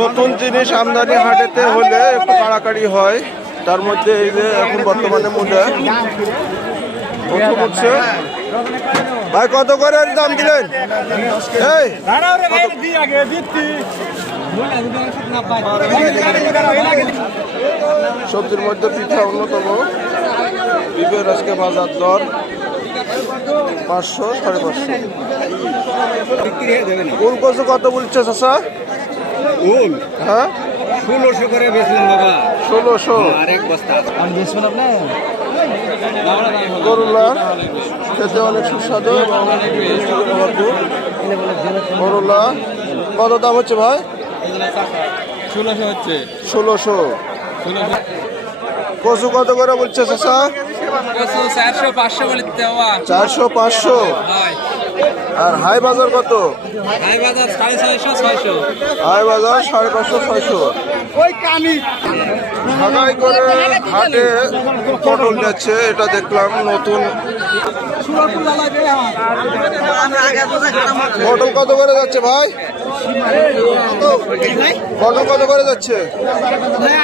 নতুন জিনিস আমদানি হাটেতে হলে একটু কাড়াকাড়ি হয়। তার মধ্যে এই যে এখন বর্তমানে মূল্য হচ্ছে। ভাই কত করে দাম দিলেন? এই সবজির মধ্যে পিঠা অন্যতম। পিঠের আজকে বাজার দর 500 550। কোন কচু কত বলছে চাচা? হ্যাঁ 1600 করে বেচলেন বাবা। 1600 আরেক বস্তা আমি বেচবেন আপনি? করলা খেতে অনেক সুস্বাদু এবং করলা কত দাম হচ্ছে ভাই? 1600 হচ্ছে। 1600। কচু কত করে বলছে চাচা? 400 500 বলে দিতে বাবা। 400 500। আর হাই বাজার কত? হাই বাজার 650 600। হাই বাজার 550 600। ঢাকায় করে হাটে পটল যাচ্ছে, এটা দেখলাম নতুন। পটল কত করে যাচ্ছে ভাই? পটল কত করে যাচ্ছে?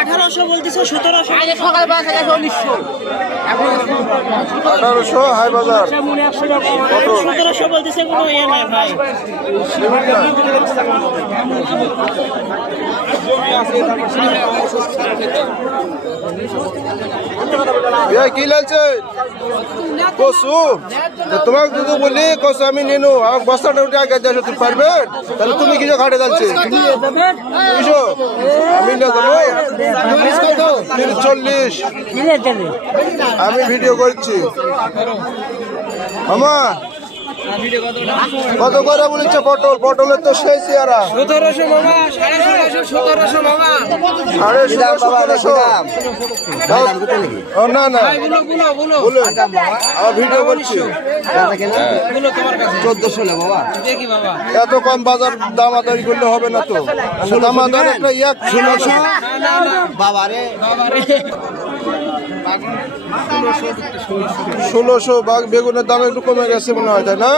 1800 বলতেছে 1700 আগে সকাল বাজার 1900 1800 হাই বাজার পটল 1700 বলতেছে কোনো ইয়ে নাই ভাই। কি লাগছে কসু? তোমাকে যদি বলি কসু আমি নেনু আমার বস্তাটা উঠে আগে যাচ্ছ তুমি পারবেন? তাহলে তুমি কিছু ঘাটে যাচ্ছে বুঝছো? আমি না দেবো 40। আমি ভিডিও করছি মামা। কত করে বলেছে পটল? পটলের তো সেই চেয়ারা 1700 বাবা। 1750 বাবা। 1750। না না বলো আমার ভিডিও করছি। 1400 না বাবা। দেখি বাবা। এত কম বাজার দামাদারি করলে হবে না তো। দামাদার একটা 1600 বাবা রে 1600। বাঘ বেগুনের দাম একটু কমে গেছে মনে হয়, তাই না?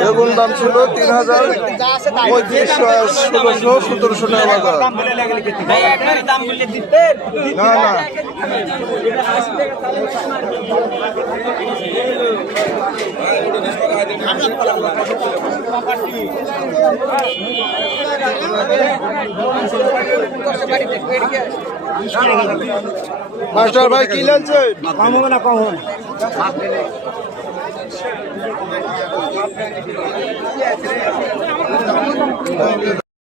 বেগুন দাম ছিল 3000 3500 1600 1700 টাকা বাজার। না না মাস্টার ভাই কি লাগছে? কমবে না কখন